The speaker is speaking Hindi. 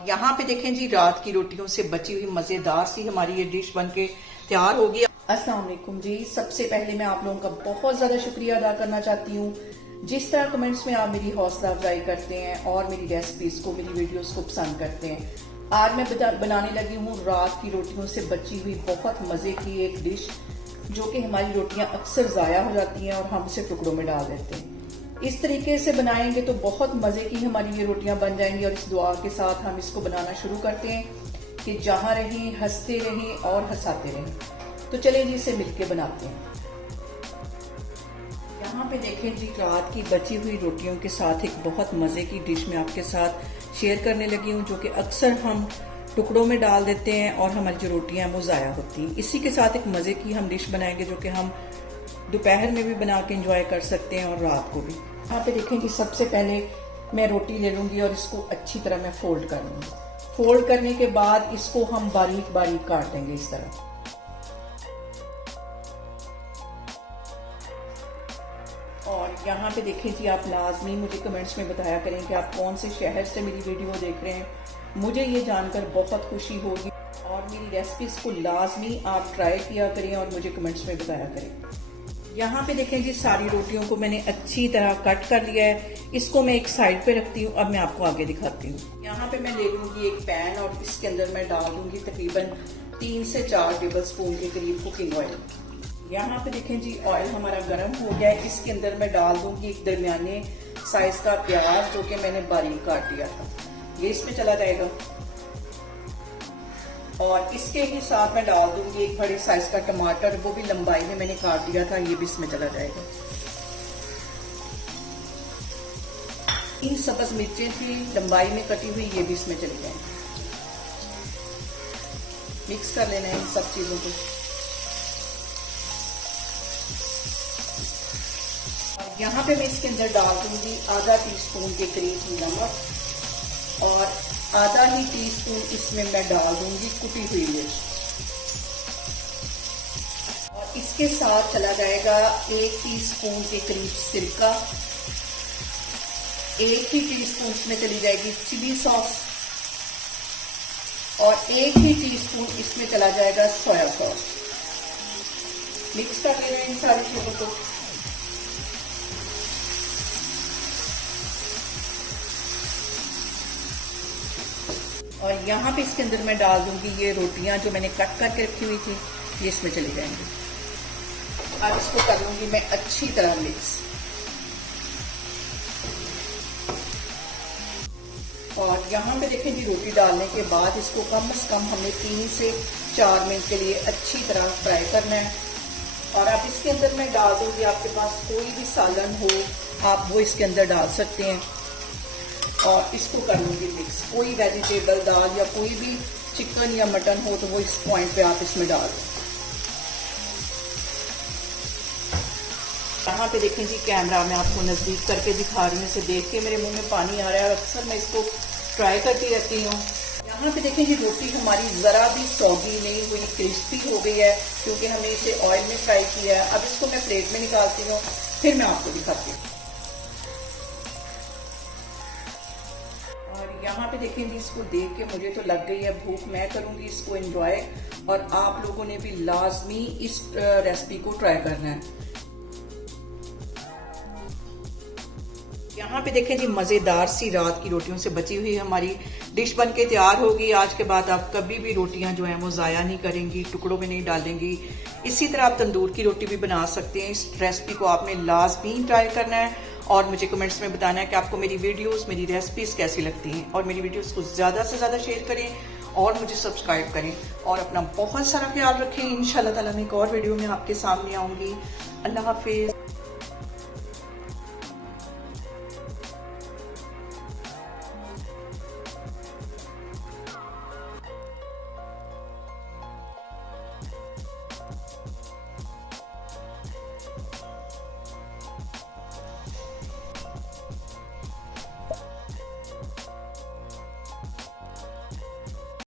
और यहाँ पे देखें जी, रात की रोटियों से बची हुई मजेदार सी हमारी ये डिश बनके तैयार होगी। अस्सलाम वालेकुम जी। सबसे पहले मैं आप लोगों का बहुत ज्यादा शुक्रिया अदा करना चाहती हूँ, जिस तरह कमेंट्स में आप मेरी हौसला अफजाई करते हैं और मेरी रेसिपीज को, मेरी वीडियोस को पसंद करते हैं। आज मैं बनाने लगी हूँ रात की रोटियों से बची हुई बहुत मजे की एक डिश, जो कि हमारी रोटियां अक्सर ज़ाया हो जाती हैं और हम इसे टुकड़ों में डाल देते हैं। इस तरीके से बनाएंगे तो बहुत मजे की हमारी ये रोटियां बन जाएंगी। और इस दुआ के साथ हम इसको बनाना शुरू करते हैं कि जहां रहें हंसते रहें और हंसाते रहें। तो चलिए जी, इसे मिलके बनाते हैं। यहाँ पे देखें जी, रात की बची हुई रोटियों के साथ एक बहुत मजे की डिश मैं आपके साथ शेयर करने लगी हूँ, जो कि अक्सर हम टुकड़ों में डाल देते हैं और हमारी जो रोटियां हैं वो ज़ाया होती हैं। इसी के साथ एक मजे की हम डिश बनाएंगे, जो कि हम दोपहर में भी बना के एंजॉय कर सकते हैं और रात को भी। यहाँ पे देखें कि सबसे पहले मैं रोटी ले लूंगी और इसको अच्छी तरह मैं फोल्ड कर लूंगी। फोल्ड करने के बाद इसको हम बारीक बारीक काट देंगे इस तरह। और यहाँ पे देखें जी, आप लाजमी मुझे कमेंट्स में बताया करें कि आप कौन से शहर से मेरी वीडियो देख रहे हैं। मुझे ये जानकर बहुत खुशी होगी और मेरी रेसिपीज को लाजमी आप ट्राई किया करें और मुझे कमेंट्स में बताया करें। यहाँ पे देखें जी, सारी रोटियों को मैंने अच्छी तरह कट कर लिया है। इसको मैं एक साइड पे रखती हूँ। अब मैं आपको आगे दिखाती हूँ। यहाँ पे मैं ले लूंगी एक पैन और इसके अंदर मैं डाल दूंगी तकरीबन 3 से 4 टेबल स्पून के करीब कुकिंग ऑयल। यहाँ पे देखें जी, ऑयल हमारा गर्म हो गया है। इसके अंदर मैं डाल दूंगी एक दरमियाने साइज का प्याज, जो कि मैंने बारीक काट दिया था। ये इसमें चला जाएगा। और इसके ही साथ मैं डाल दूंगी एक बड़े साइज का टमाटर, वो भी लंबाई में मैंने काट दिया था। ये भी इसमें चला जाएगा। 3 सब्ज मिर्चें थी लंबाई में कटी हुई, ये भी इसमें चली जाएंगी। मिक्स कर लेना है इन सब चीजों को। और यहाँ पे मैं इसके अंदर डाल दूंगी आधा टीस्पून के करीब नमक और आधा ही टीस्पून इसमें मैं डाल दूंगी कुटी हुई मिर्च। और इसके साथ चला जाएगा 1 टीस्पून के करीब सिरका, 1 ही टीस्पून इसमें चली जाएगी चिली सॉस और 1 ही टीस्पून इसमें चला जाएगा सोया सॉस। मिक्स कर ले रहे हैं इन सारी चीजों को। और यहाँ पे इसके अंदर मैं डाल दूंगी ये रोटियां जो मैंने कट करके रखी हुई थी, ये इसमें चली जाएंगी। अब इसको कर लूंगी मैं अच्छी तरह मिक्स। और यहाँ पे देखें जी, रोटी डालने के बाद इसको कम से कम हमें 3 से 4 मिनट के लिए अच्छी तरह फ्राई करना है। और अब इसके अंदर मैं डाल दूंगी, आपके पास कोई भी सालन हो आप वो इसके अंदर डाल सकते हैं। और इसको कर लूंगी मिक्स। कोई वेजिटेबल दाल या कोई भी चिकन या मटन हो तो वो इस पॉइंट पे आप इसमें डाल दें। यहाँ पे देखें जी, कैमरा मैं आपको नजदीक करके दिखा रही हूँ। इसे देख के मेरे मुंह में पानी आ रहा है और अक्सर मैं इसको ट्राई करती रहती हूँ। यहाँ पे देखें जी, रोटी हमारी जरा भी सॉगी नहीं हुई, क्रिस्पी हो गई है, क्योंकि हमने इसे ऑयल में फ्राई किया है। अब इसको मैं प्लेट में निकालती हूँ, फिर मैं आपको दिखाती हूँ। यहाँ पे देखें जी, इसको देख के मुझे तो लग गई है भूख। मैं करूंगी इसको एंजॉय और आप लोगों ने भी लाजमी इस रेसिपी को ट्राई करना है। यहाँ पे देखें जी, मजेदार सी रात की रोटियों से बची हुई हमारी डिश बनके तैयार होगी। आज के बाद आप कभी भी रोटियां जो हैं वो ज़ाया नहीं करेंगी, टुकड़ों में नहीं डालेंगी। इसी तरह आप तंदूर की रोटी भी बना सकते हैं। इस रेसिपी को आपने लाजमी ट्राई करना है और मुझे कमेंट्स में बताना है कि आपको मेरी वीडियोस, मेरी रेसिपीज कैसी लगती हैं। और मेरी वीडियोस को ज़्यादा से ज़्यादा शेयर करें और मुझे सब्सक्राइब करें और अपना बहुत सारा ख्याल रखें। इंशाल्लाह ताला मैं एक और वीडियो में आपके सामने आऊँगी। अल्लाह हाफिज़।